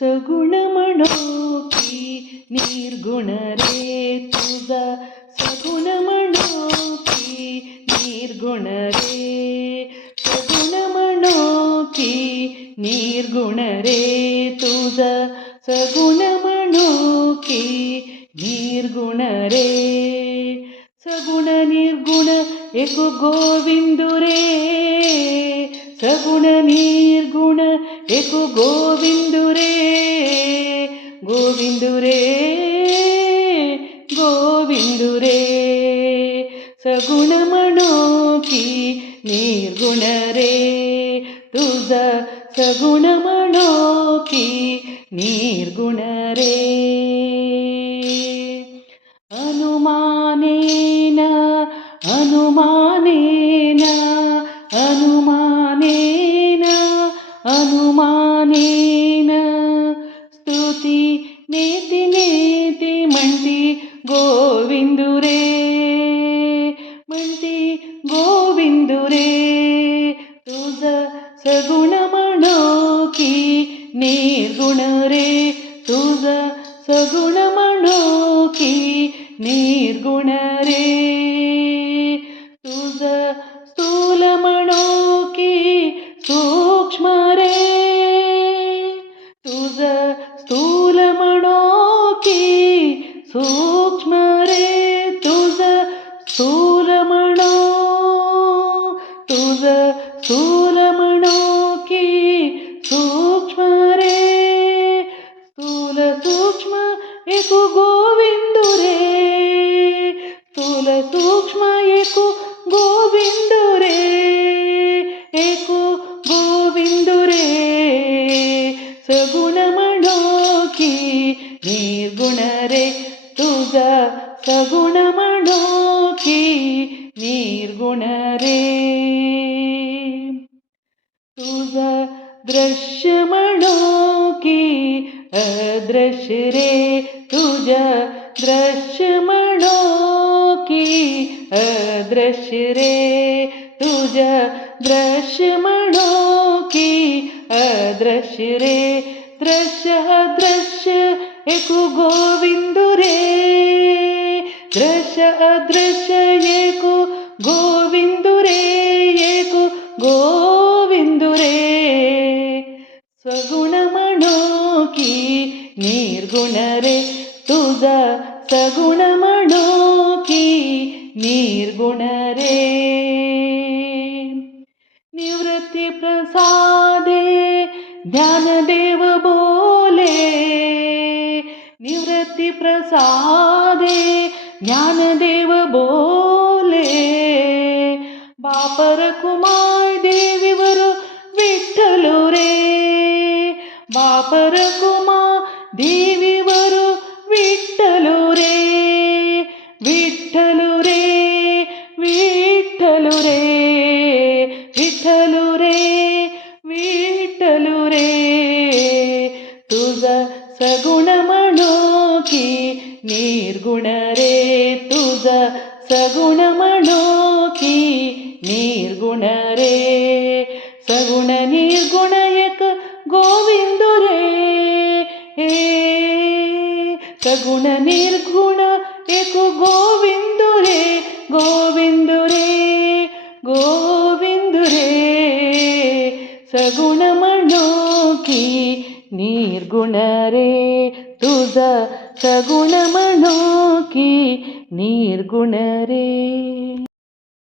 सगुण म्हणो की निर्गुण रे तुझा, सगुण म्हणो की निर्गुण रे, सगुण म्हणो की निर्गुण रे तुझा, सगुण म्हणो की निर्गुण रे. सगुण निर्गुण एक गोविंदु रे, सगुण निर्गुण एक गोविंदु रे, गोविंदु रे, गोविंदु रे. सगुण म्हणो की निर्गुण रे तुझा, सगुण म्हणो की निर्गुण रे. अनुमानेन अनुमानेन अनुमानेन अनुमानेन स्तुती नेति नेति म्हणती गोविंदु रे, म्हणती गोविंदु रे. तुझा सगुण म्हणो की निर्गुण रे तुझा, सगुण म्हणो की निर्गुण रे. तुझा स्थूल म्हणो की सूक्ष्म रे, तुझा स्थूल म्हणो की सूक्ष्म रे, तुझा स्थूल म्हणो, तुझा स्थूल म्हणो की सूक्ष्म रे, स्थूल सूक्ष्म एक गोविंदु रे, स्थूल सूक्ष्म एक गोविंदु रे, एक गोविंदु रे. सगुण म्हणो की निर्गुण रे तुझा, सगुण म्हणो की निर्गुण रे. तुझा दृश्य म्हणो की अदृश्य रे तुझा, दृश्य म्हणो की अदृश्य रे तुझा, दृश्य म्हणो की अदृश्य रे. दृश्य अदृश्य एक गोविंदु रे, दृश्य अदृश्य एक गोविंदु रे, एक गोविंदु रे. सगुण म्हणो की निर्गुण रे तुझा, सगुण म्हणो की निर्गुण रे. निवृत्ती प्रसादे ज्ञानदेव बोले, निवृत्ती प्रसादे ज्ञानदेव बोले. बापर कुमार देवीवर विठ्ठल रे, बापर कुमार देवीवर विठ्ठल रे, विठ्ठल रे, विठ्ठल रे, विठ्ठल रे, विठ्ठल रे. तुझा सगुण म्हणो की निर्गुण रे तुझा, सगुण म्हणो की निर्गुण रे. सगुण निर्गुण एक गोविंदु रे, सगुण निर्गुण एक गोविंदु रे, गोविंदु रे, गोविंदु रे. सगुण म्हणो की निर्गुण रे तुझा, सगुण म्हणो की निर्गुण रे.